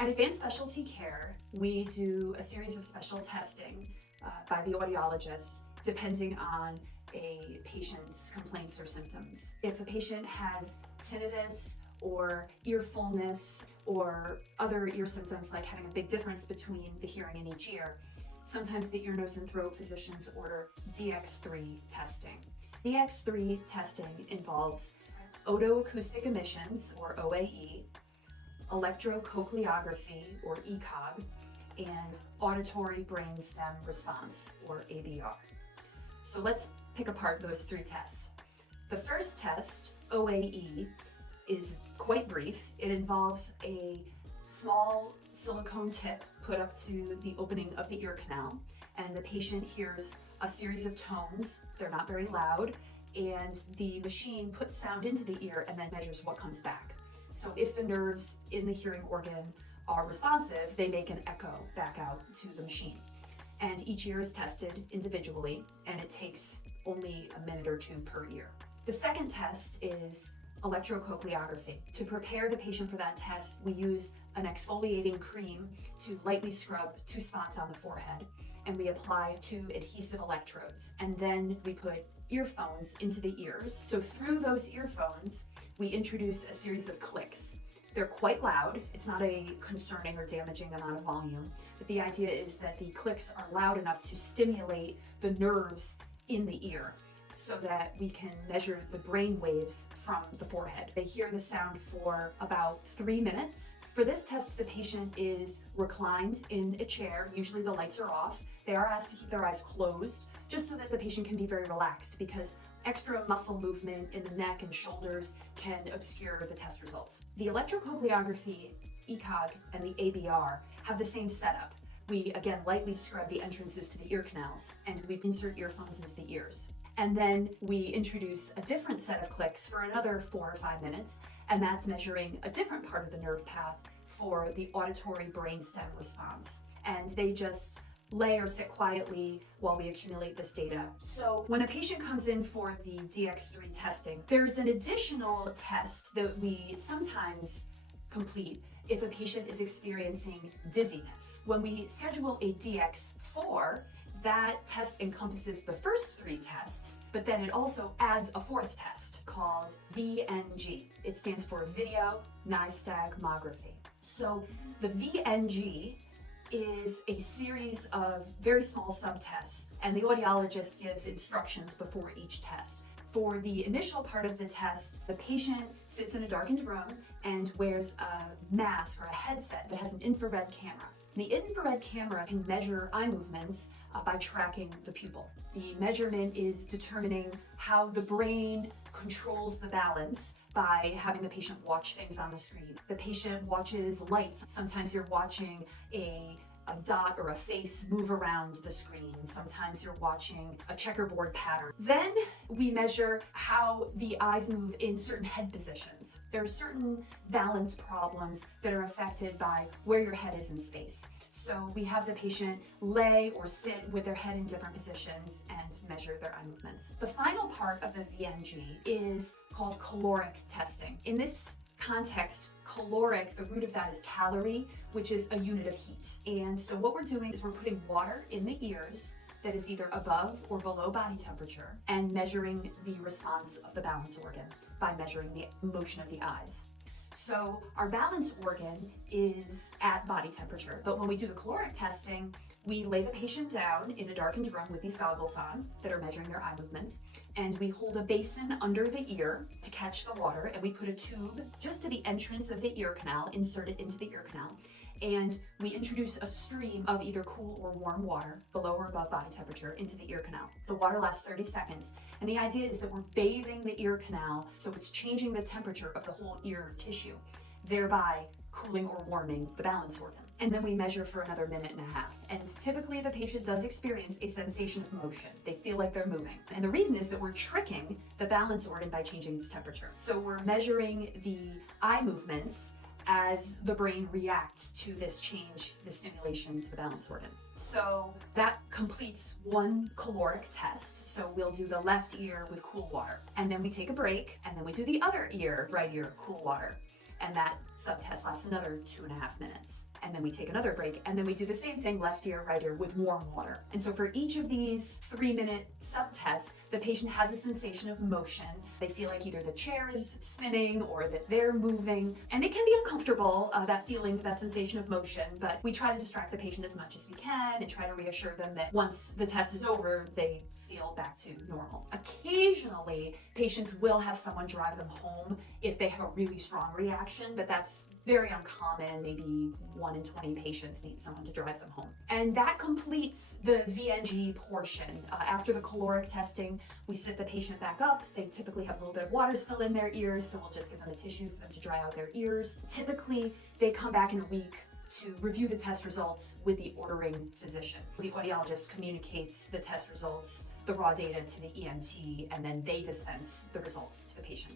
At Advanced Specialty Care, we do a series of special testing by the audiologists depending on a patient's complaints or symptoms. If a patient has tinnitus or ear fullness or other ear symptoms like having a big difference between the hearing in each ear, sometimes the ear, nose, and throat physicians order DX3 testing. DX3 testing involves otoacoustic emissions, or OAE, electrocochleography, or ECOG, and auditory brainstem response, or ABR. So let's pick apart those three tests. The first test, OAE, is quite brief. It involves a small silicone tip put up to the opening of the ear canal, and the patient hears a series of tones. They're not very loud, and the machine puts sound into the ear and then measures what comes back. So if the nerves in the hearing organ are responsive, they make an echo back out to the machine. And each ear is tested individually, and it takes only a minute or two per ear. The second test is electrocochleography. To prepare the patient for that test, we use an exfoliating cream to lightly scrub 2 spots on the forehead, and we apply 2 adhesive electrodes. And then we put earphones into the ears. So through those earphones, we introduce a series of clicks. They're quite loud. It's not a concerning or damaging amount of volume, but the idea is that the clicks are loud enough to stimulate the nerves in the ear, so that we can measure the brain waves from the forehead. They hear the sound for about 3 minutes. For this test, the patient is reclined in a chair. Usually the lights are off. They are asked to keep their eyes closed, just so that the patient can be very relaxed, because extra muscle movement in the neck and shoulders can obscure the test results. The electrocochleography, ECOG, and the ABR have the same setup. We, again, lightly scrub the entrances to the ear canals, and we insert earphones into the ears. And then we introduce a different set of clicks for another 4 or 5 minutes, and that's measuring a different part of the nerve path for the auditory brainstem response. And they just lay or sit quietly while we accumulate this data. So when a patient comes in for the DX3 testing, there's an additional test that we sometimes complete if a patient is experiencing dizziness. When we schedule a DX4, that test encompasses the first 3 tests, but then it also adds a 4th test called VNG. It stands for Video Nystagmography. So the VNG is a series of very small subtests, and the audiologist gives instructions before each test. For the initial part of the test, the patient sits in a darkened room and wears a mask or a headset that has an infrared camera. The infrared camera can measure eye movements by tracking the pupil. The measurement is determining how the brain controls the balance by having the patient watch things on the screen. The patient watches lights. Sometimes you're watching a dot or a face move around the screen. Sometimes you're watching a checkerboard pattern. Then we measure how the eyes move in certain head positions. There are certain balance problems that are affected by where your head is in space. So we have the patient lay or sit with their head in different positions and measure their eye movements. The final part of the VNG is called caloric testing. In this context, caloric, the root of that is calorie, which is a unit of heat. And so what we're doing is we're putting water in the ears that is either above or below body temperature and measuring the response of the balance organ by measuring the motion of the eyes. So our balance organ is at body temperature, but when we do the caloric testing, we lay the patient down in a darkened room with these goggles on that are measuring their eye movements, and we hold a basin under the ear to catch the water, and we put a tube just to the entrance of the ear canal, insert it into the ear canal, and we introduce a stream of either cool or warm water, below or above body temperature, into the ear canal. The water lasts 30 seconds, and the idea is that we're bathing the ear canal, so it's changing the temperature of the whole ear tissue, thereby cooling or warming the balance organ. And then we measure for another 1.5 minutes. And typically the patient does experience a sensation of motion. They feel like they're moving. And the reason is that we're tricking the balance organ by changing its temperature. So we're measuring the eye movements as the brain reacts to this change, this stimulation to the balance organ. So that completes one caloric test. So we'll do the left ear with cool water, and then we take a break, and then we do the other ear, right ear, cool water. and that subtest lasts another 2.5 minutes. And then we take another break, and then we do the same thing, left ear, right ear, with warm water. And so for each of these 3-minute subtests, the patient has a sensation of motion. They feel like either the chair is spinning or that they're moving, and it can be uncomfortable, that feeling, that sensation of motion, but we try to distract the patient as much as we can and try to reassure them that once the test is over, they feel back to normal. Occasionally, patients will have someone drive them home if they have a really strong reaction, but that's very uncommon. Maybe 1 in 20 patients need someone to drive them home. And that completes the VNG portion. After the caloric testing, we sit the patient back up. They typically have a little bit of water still in their ears, so we'll just give them a tissue for them to dry out their ears. Typically, they come back in a week to review the test results with the ordering physician. The audiologist communicates the test results, the raw data, to the ENT, and then they dispense the results to the patient.